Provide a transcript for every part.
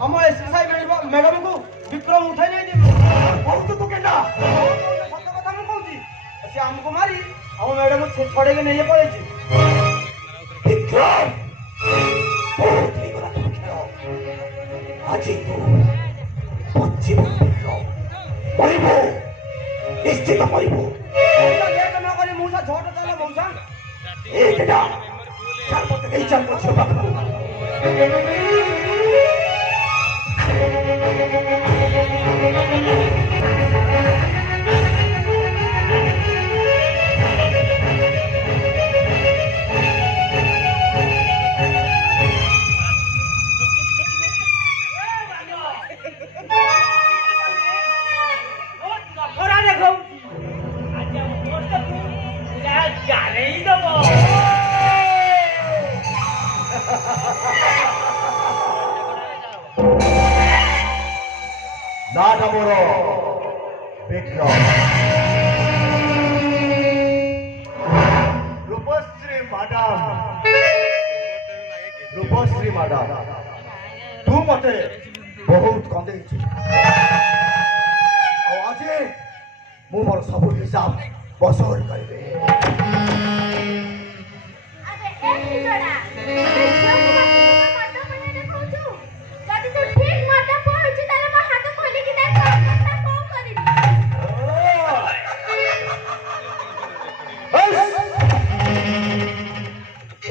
हम SSI madam को विक्रम उठाई नहीं दे बहुत तू केना सत कथा मैं कहूची से हमको मारी हम मैडम को छोड़े के नहीं पड़े छी विक्रम बहुत ही बड़ा खेल आज तू बच्ची विक्रम मरिबो निश्चित मरिबो लेट न करे मुसा छोड़ चला मौसा एक ना चार पत्ते कई चार पत्ते बाबू नाटा मोरो विक्रम रूपश्री मैडम तू मते बहुत कंदे आज मु मोर सब हिसाब वसूल करबे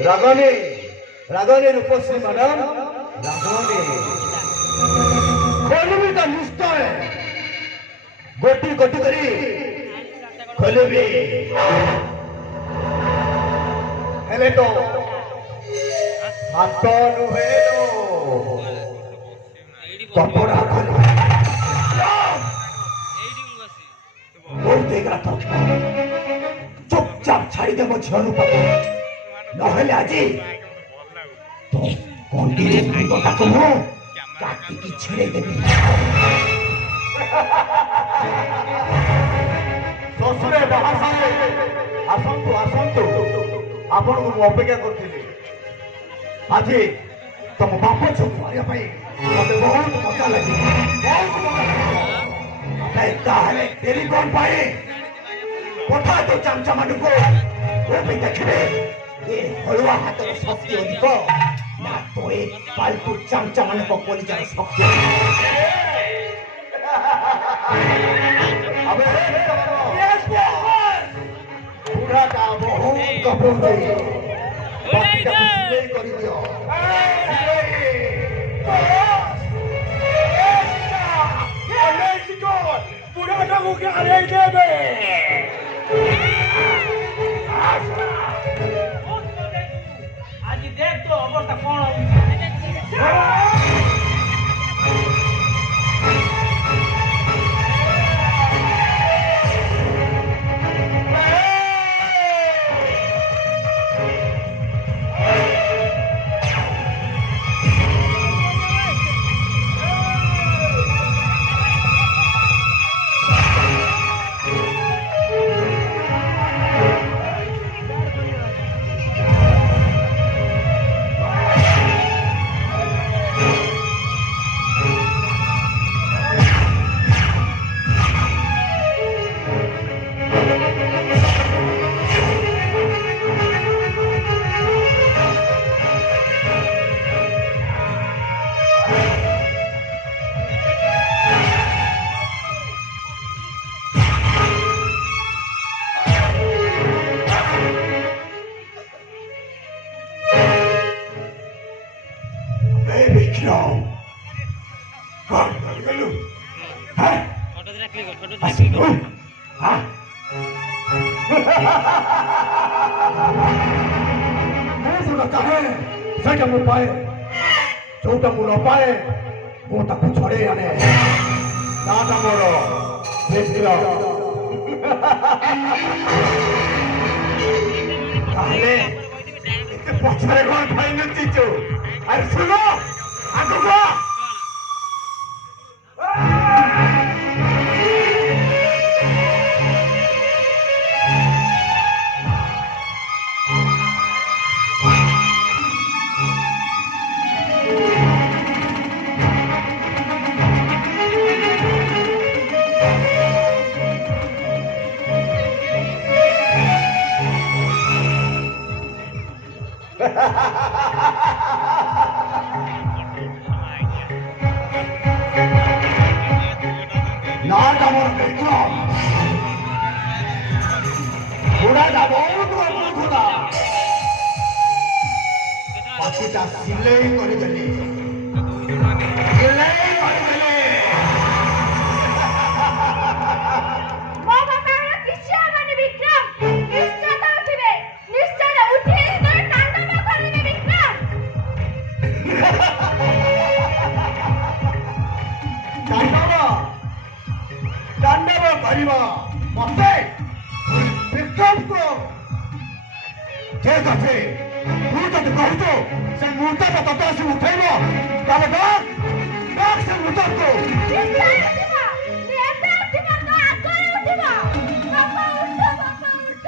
रागने रागने रूपश्री मैडम रागने खोलबी तो निश्चय गोटी गोटी करी खोलबी हेले तो हाथ नुहे कपड़ा खोल बहुत देख रहा था चुपचाप छाड़ी दे मो झलू पापा नहले आजी तो कंटिन्यू मुंडो ताको मो काटी की छेड़े देबी ससुरे बाहासारे आसंतु आसंतु आपण को अपेक्षा करथिली आजी तुम बाप छुप मारिया भाई मते बहुत मजा लगी बहुत मजा लगी नहीं ताहले तेरी कौन पाए पता तो चमचा माडू को वो भी देखबे ये हलवा हाथ में शक्ति अधिक ना तो एक पालतू चमचा मन को कोली जाने शक्ति अबे यस बॉस पूरा का बहुत कपूर है बाकी का नहीं करी दियो ये नहीं को पूरा का मुझे अरे दे दे देख तो अवस्था कौन सेटा मु पाए जोटा मु न पाए मु ताकू छड़े आने नाटा मोर देखियो ताले इते पछरे कोन भाई न चिचो अरे सुनो आगो गो ସିଲେଇ କରିଦେଲି ସିଲେଇ କରିଦେଲି। ମୋ ବାପାଙ୍କର କିଛି ହବନି ବିକ୍ରମ। ନିଶ୍ଚୟ ଉଠିବେ, ନିଶ୍ଚୟ ଉଠି ତାଣ୍ଡବ କରିବେ ବିକ୍ରମ। ତାଣ୍ଡବ କରିବା ମତେ ବିକ୍ରମକୁ ଠିକ ଅଛି। ତୁ ଯଦି କହୁଛୁ ସେ ମୁହୂର୍ତ୍ତ ତତେ ଆସି ଉଠେଇବ ତାହେଲେ ଡାକ ସେ ମୁହୂର୍ତ୍ତକୁ। ନିଶ୍ଚୟ ଉଠିବ, ଏବେ ଉଠିବ, ତ ଆଗରେ ଉଠିବ। ବାପା ଉଠ, ବାପା ଉଠ,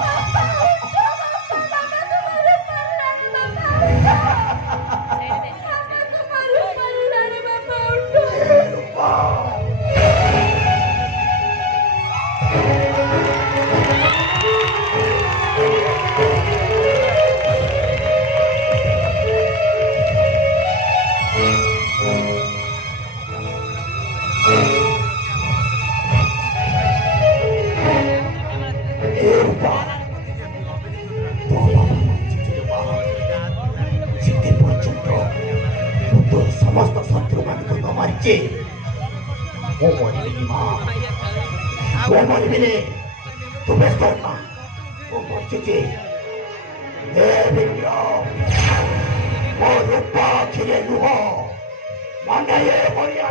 ବାପା ଉଠ, ବାପା ତୁମର ପାରୁନାହାନ୍ତି, ବାପା ଉଠ। ବାପା ତୁମର ପାରୁନାହାନ୍ତି, ବାପା ଉଠ। ସମସ୍ତ ଶତ୍ରୁ ମାନଙ୍କୁ ନ ମାରିଛି ମୁଁ ମରିବିନି ମା, ମୁଁ ମରିବିନି। ତୁ ବ୍ୟସ୍ତ ନା, ମୁଁ ବଞ୍ଚିଛି। ହେ ବିକ୍ରମ, ମୋ ରୂପ ଆଖିରେ ଲୁହ ମାନେ ଏ ଭଳିଆ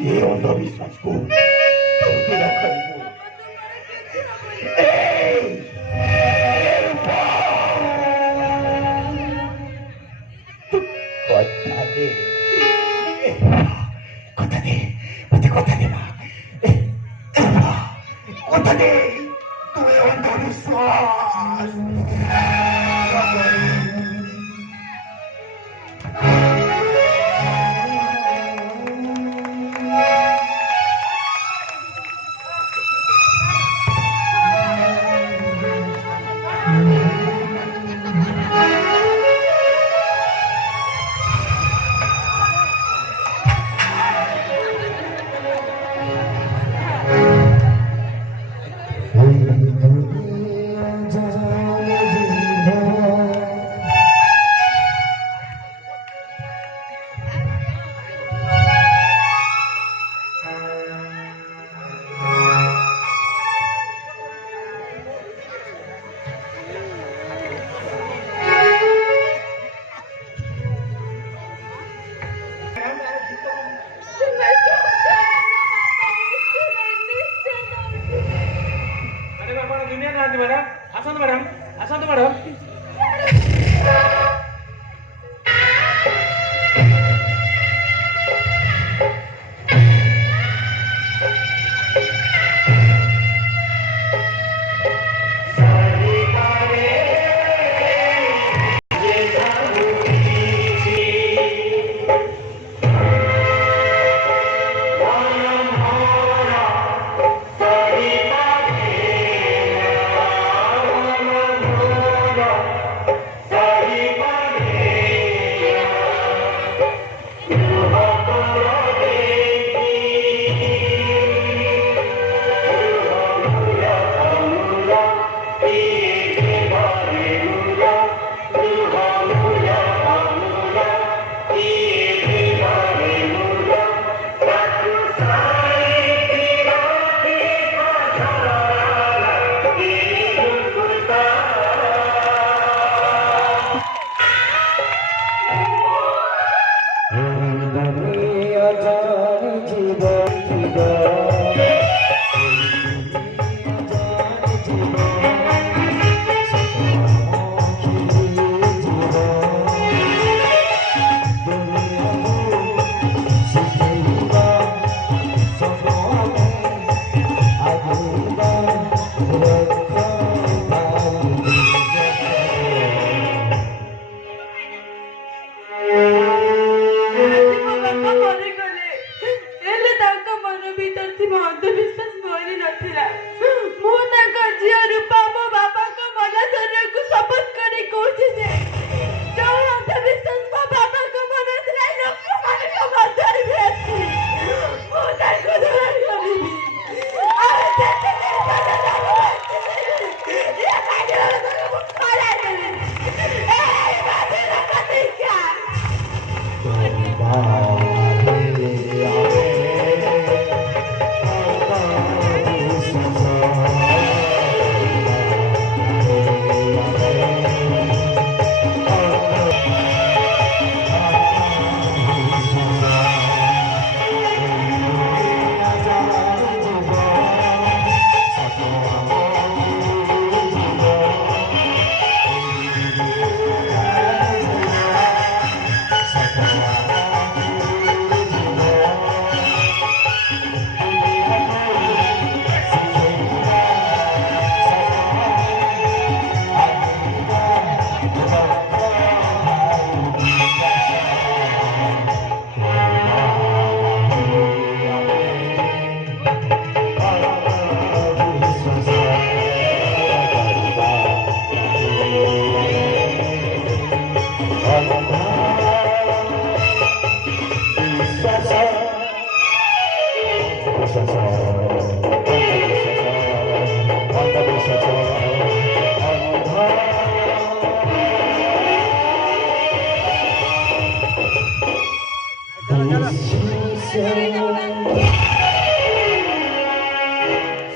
ये अंधविश्वास को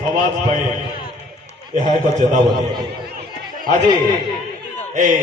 समाज ପାଇଁ ଏହା ଏକ ଚେତାବନୀ। ଆଜି